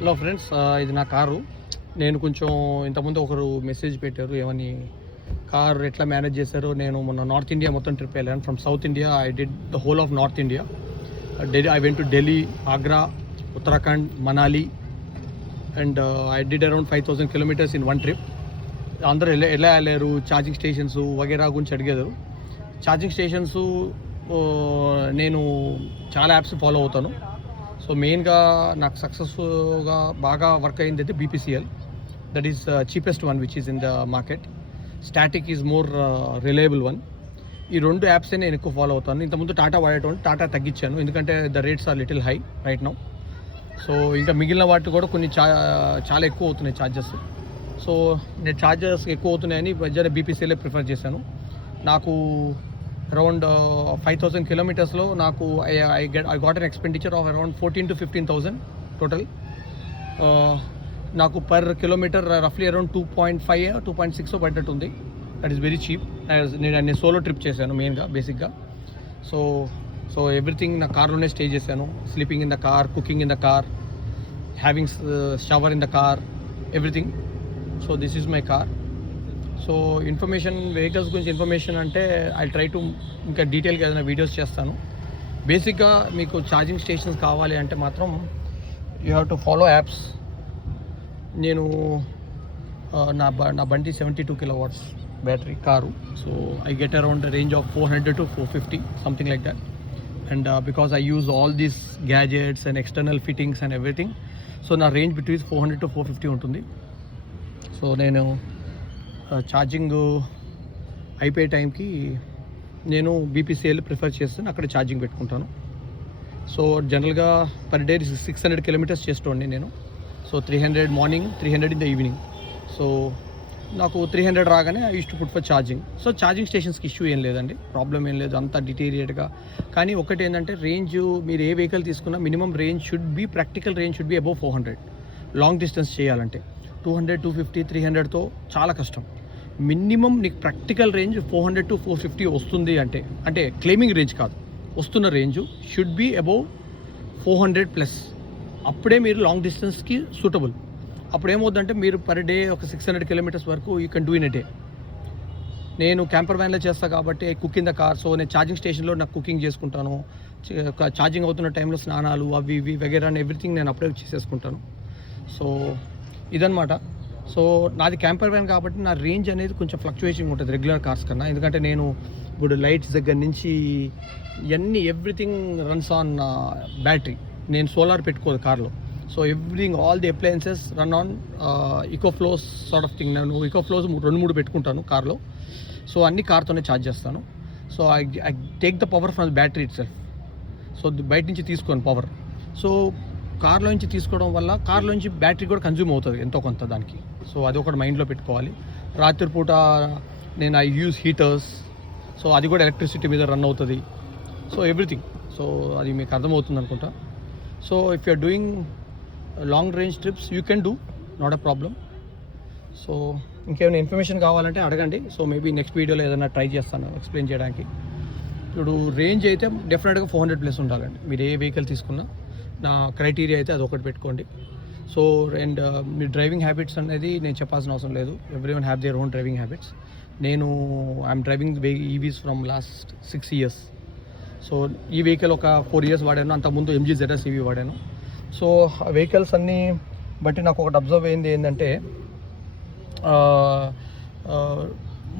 Hello friends, ఇది నా car. నేను కొంచెం ఇంతకుముందు ఒకరు మెసేజ్ పెట్టారు ఏమని కార్ ఎట్లా మేనేజ్ చేశారో. నేను మొన్న నార్త్ ఇండియా మొత్తం ట్రిప్ వెళ్ళాను. From south India I did the whole of north India. I went to Delhi, Agra, Uttarakhand, Manali and I did around 5,000 kilometers in one trip. అందరూ ఎలా వెళ్ళారు, ఛార్జింగ్ స్టేషన్స్ వగేరా గురించి అడిగారు. ఛార్జింగ్ స్టేషన్స్ నేను చాలా యాప్స్ ఫాలో అవుతాను. సో మెయిన్గా నాకు సక్సెస్ఫుల్గా బాగా వర్క్ అయింది అయితే BPCL. That is cheapest one which is in the market. Static is more reliable one. ఈ రెండు యాప్సే నేను ఎక్కువ ఫాలో అవుతాను. ఇంతకుముందు టాటా వాడేటువంటి టాటా తగ్గించాను, ఎందుకంటే the rates are little high right now. So ఇంకా మిగిలిన వాటి కూడా కొన్ని చాలా ఎక్కువ అవుతున్నాయి ఛార్జెస్. సో నేను ఛార్జెస్ ఎక్కువ అవుతున్నాయని మధ్యన BPCL ప్రిఫర్ చేశాను. నాకు అరౌండ్ 5,000 kilometersలో నాకు I got an expenditure of around 14,000 to 15,000 total. నాకు పర్ కిలోమీటర్ రఫ్లీ అరౌండ్ 2.5 2.6 పడ్డట్టు ఉంది. That is very cheap. నేను సోలో ట్రిప్ చేశాను మెయిన్గా బేసిక్గా. సో ఎవ్రీథింగ్ నా కార్లోనే స్టే చేశాను. Sleeping in the car, cooking in the car, having shower in the car, everything. So this is my car. So information, vehicles గురించి information అంటే I try to ఇంకా డీటెయిల్గా ఏదైనా వీడియోస్ చేస్తాను. బేసిక్గా మీకు ఛార్జింగ్ స్టేషన్స్ కావాలి అంటే మాత్రం you have to follow apps. నేను నా బండి 72 kilowatts battery car. So I get around range of 400 to 450 something like that. And because I use all these gadgets and external fittings and everything, so నా range between 400 to 450 ఉంటుంది. So నేను charging అయిపోయే టైంకి నేను BPCL prefer చేస్తాను, అక్కడ charging పెట్టుకుంటాను. So జనరల్గా పర్ డే 600 kilometers చేస్తుండే నేను. So 300 morning, 300 in the evening. So నాకు 300 రాగానే I use to put for charging. So charging స్టేషన్స్కి ఇష్యూ ఏం లేదండి, ప్రాబ్లం ఏం లేదు, అంతా డిటీరియట్గా. కానీ ఒకటి ఏంటంటే రేంజ్, మీరు ఏ వెహికల్ తీసుకున్నా minimum range should be, practical range should be above 400. Long distance చేయాలంటే 200, 250, 300తో చాలా కష్టం. మినిమం నీకు ప్రాక్టికల్ రేంజ్ 400 to 450 వస్తుంది అంటే క్లెయిమింగ్ రేంజ్ కాదు, వస్తున్న రేంజ్ షుడ్ బి అబౌవ్ 400+. అప్పుడే మీరు లాంగ్ డిస్టెన్స్కి సూటబుల్. అప్పుడు ఏమవుతుందంటే మీరు పర్ డే ఒక 600 kilometers వరకు you can do in a day. నేను క్యాంపర్ వ్యాన్లో చేస్తాను కాబట్టి cook in the car. So నేను ఛార్జింగ్ స్టేషన్లో నాకు కుకింగ్ చేసుకుంటాను. ఛార్జింగ్ అవుతున్న టైంలో స్నానాలు అవి ఇవి వగేరా ఎవ్రీథింగ్ నేను అప్పుడే చేసేసుకుంటాను. సో ఇదనమాట. సో నాది క్యాంపర్ వ్యాన్ కాబట్టి నా రేంజ్ అనేది కొంచెం ఫ్లక్చుయేషన్ ఉంటుంది రెగ్యులర్ కార్స్ కన్నా. ఎందుకంటే నేను ఇప్పుడు లైట్స్ దగ్గర నుంచి ఎవ్రీథింగ్ రన్స్ ఆన్ బ్యాటరీ. నేను సోలార్ పెట్టుకోదు కార్లో. So everything, all the appliances run on EcoFlows sort of thing. నేను ఈకోఫ్లోస్ 2-3 పెట్టుకుంటాను కార్లో. సో అన్ని కార్తోనే ఛార్జ్ చేస్తాను. So I take the power from battery itself. So బయట నుంచి తీసుకోను పవర్. సో కార్లో నుంచి తీసుకోవడం వల్ల కార్లో నుంచి బ్యాటరీ కూడా కన్జ్యూమ్ అవుతుంది ఎంతో కొంత దానికి. సో అది ఒకటి మైండ్లో పెట్టుకోవాలి. రాత్రిపూట నేను ఐ యూజ్ హీటర్స్. సో అది కూడా ఎలక్ట్రిసిటీ మీద రన్ అవుతుంది. So everything. సో అది మీకు అర్థమవుతుంది అనుకుంటా. So if you are doing long range trips you can do, not a problem. So ఇంకేమైనా ఇన్ఫర్మేషన్ కావాలంటే అడగండి. సో మేబీ నెక్స్ట్ వీడియోలో ఏదైనా ట్రై చేస్తాను ఎక్స్ప్లెయిన్ చేయడానికి. ఇప్పుడు రేంజ్ అయితే డెఫినెట్గా 400+ ఉండాలండి. మీరు ఏ వెహికల్ తీసుకున్నా నా క్రైటీరియా అయితే అది ఒకటి పెట్టుకోండి. So and me driving habits అనేది నేను చెప్పాల్సిన అవసరం లేదు. Everyone have their own driving habits. I'm driving EVs from last 6 years. So ఈ వెహికల్ ఒక 4 years వాడాను. అంతకుముందు MG ZS EV వాడాను. సో వెహికల్స్ అన్నీ బట్టి నాకు ఒకటి అబ్జర్వ్ అయింది ఏంటంటే,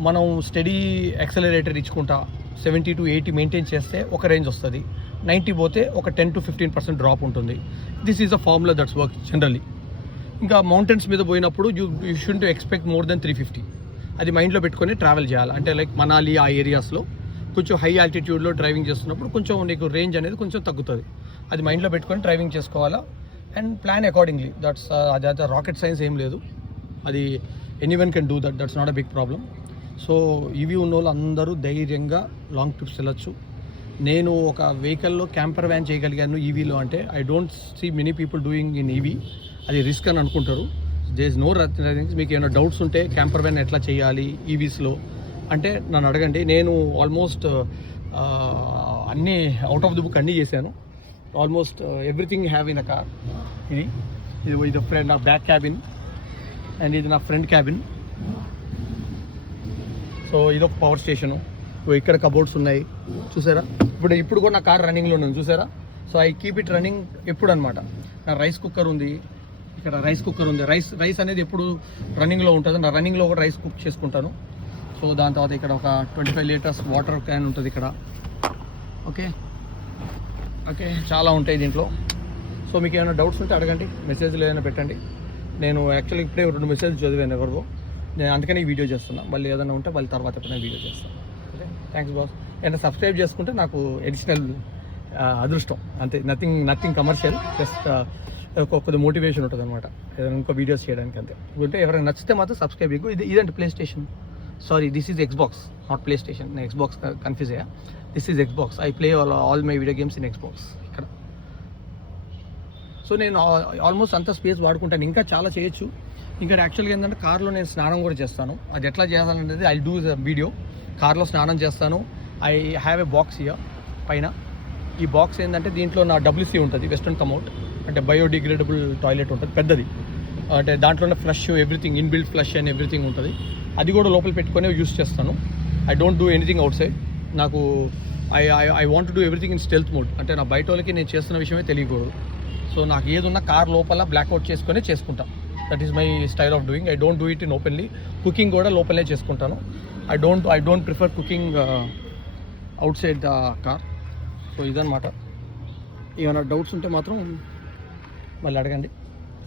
మనం స్టడీ యాక్సలరేటర్ ఇచ్చుకుంటా 70 to 80 మెయింటైన్ చేస్తే ఒక రేంజ్ వస్తుంది. 90 పోతే ఒక 10 to 15% డ్రాప్ ఉంటుంది. This is a formula that's work generally. ఇంకా మౌంటైన్స్ మీద పోయినప్పుడు you should expect more than 350. అది మైండ్లో పెట్టుకొని ట్రావెల్ చేయాలి. అంటే లైక్ మనాలి ఆ ఏరియాస్లో కొంచెం హై ఆల్టిట్యూడ్లో డ్రైవింగ్ చేస్తున్నప్పుడు కొంచెం నీకు రేంజ్ అనేది కొంచెం తగ్గుతుంది. అది మైండ్లో పెట్టుకొని డ్రైవింగ్ చేసుకోవాలా అండ్ ప్లాన్ అకార్డింగ్లీ. అది రాకెట్ సైన్స్ ఏం లేదు. అది anyone can do that's not a big problem. So ఇవి ఉన్న వాళ్ళు అందరూ ధైర్యంగా లాంగ్ ట్రిప్స్ వెళ్ళొచ్చు. నేను ఒక వెహికల్లో క్యాంపర్ వ్యాన్ చేయగలిగాను EVలో అంటే I don't see many people doing in EV. అది రిస్క్ అని అనుకుంటారు. There is no running. మీకు ఏమైనా డౌట్స్ ఉంటే క్యాంపర్ వ్యాన్ ఎట్లా చేయాలి EVస్లో అంటే నన్ను అడగండి. నేను ఆల్మోస్ట్ అన్నీ అవుట్ ఆఫ్ ది బుక్ అన్నీ చేశాను. Almost everything have in a car ఇది. ఇది ఫ్రెండ్ నా బ్యాక్ క్యాబిన్ అండ్ ఇది నా ఫ్రంట్ క్యాబిన్. సో ఇదొక పవర్ స్టేషను. ఇక్కడ కబోర్డ్స్ ఉన్నాయి చూసారా. ఇప్పుడు కూడా నా కార్ రన్నింగ్లో ఉంది చూసారా. So I keep it running ఎప్పుడు అనమాట. నా రైస్ కుక్కర్ ఉంది, ఇక్కడ రైస్ కుక్కర్ ఉంది. రైస్ అనేది ఎప్పుడు రన్నింగ్లో ఉంటుంది. నా రన్నింగ్లో కూడా రైస్ కుక్ చేసుకుంటాను. సో దాని తర్వాత ఇక్కడ ఒక 25 లీటర్స్ వాటర్ క్యాన్ ఉంటుంది ఇక్కడ. ఓకే చాలా ఉంటాయి దీంట్లో. సో మీకు ఏమైనా డౌట్స్ ఉంటే అడగండి, మెసేజ్లు ఏదైనా పెట్టండి. నేను యాక్చువల్లీ ఇప్పుడే 2 మెసేజ్ చదివాను ఎవరికో, నేను అందుకని ఈ వీడియో చేస్తున్నా. మళ్ళీ ఏదైనా ఉంటే మళ్ళీ తర్వాత ఎప్పుడైనా వీడియో చేస్తాను. Okay thanks boss. ఏదైనా సబ్స్క్రైబ్ చేసుకుంటే నాకు ఎడిషనల్ అదృష్టం అంతే. నథింగ్ కమర్షియల్, జస్ట్ కొద్ది మోటివేషన్ ఉంటుంది అనమాట ఏదైనా ఇంకో వీడియోస్ చేయడానికి అంతే. ఉంటే ఎవరైనా నచ్చితే మాత్రం సబ్స్క్రైబ్ చేయకు. ఇదంటే play station, sorry this is Xbox, not play station. నేను ఎక్స్బాక్స్ కన్ఫ్యూజ్ అయ్యా. This is Xbox. I play all my video games in Xbox ఇక్కడ. సో నేను ఆల్మోస్ట్ అంత స్పేస్ వాడుకుంటాను. ఇంకా చాలా చేయొచ్చు. ఇంకా యాక్చువల్గా ఏంటంటే కార్లో నేను స్నానం కూడా చేస్తాను. అది ఎట్లా చేయాలనేది ఐ డూ ద వీడియో. కార్లో స్నానం చేస్తాను. I have a box here పైన. ఈ బాక్స్ ఏంటంటే దీంట్లో నా WC ఉంటుంది, వెస్ట్రన్ కమౌట్, అంటే బయోడిగ్రేడబుల్ టాయిలెట్ ఉంటుంది పెద్దది. అంటే దాంట్లోనే flush everything, inbuilt flush and everything ఉంటుంది. అది కూడా లోపల పెట్టుకొని యూస్ చేస్తాను. I don't do anything outside. నాకు I want to do everything in stealth mode. అంటే నా బయట వాళ్ళకి నేను చేస్తున్న విషయమే తెలియకూడదు. సో నాకు ఏది ఉన్నా కార్ లోపల బ్లాక్అవుట్ చేసుకొని చేసుకుంటాను. That is my style of doing. I don't do it in openly. Cooking కూడా లోపలే చేసుకుంటాను. I don't prefer cooking outside the car. So ఇదన్నమాట. ఏమైనా డౌట్స్ ఉంటే మాత్రం మళ్ళీ అడగండి.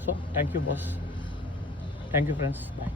So thank you boss, thank you friends, bye.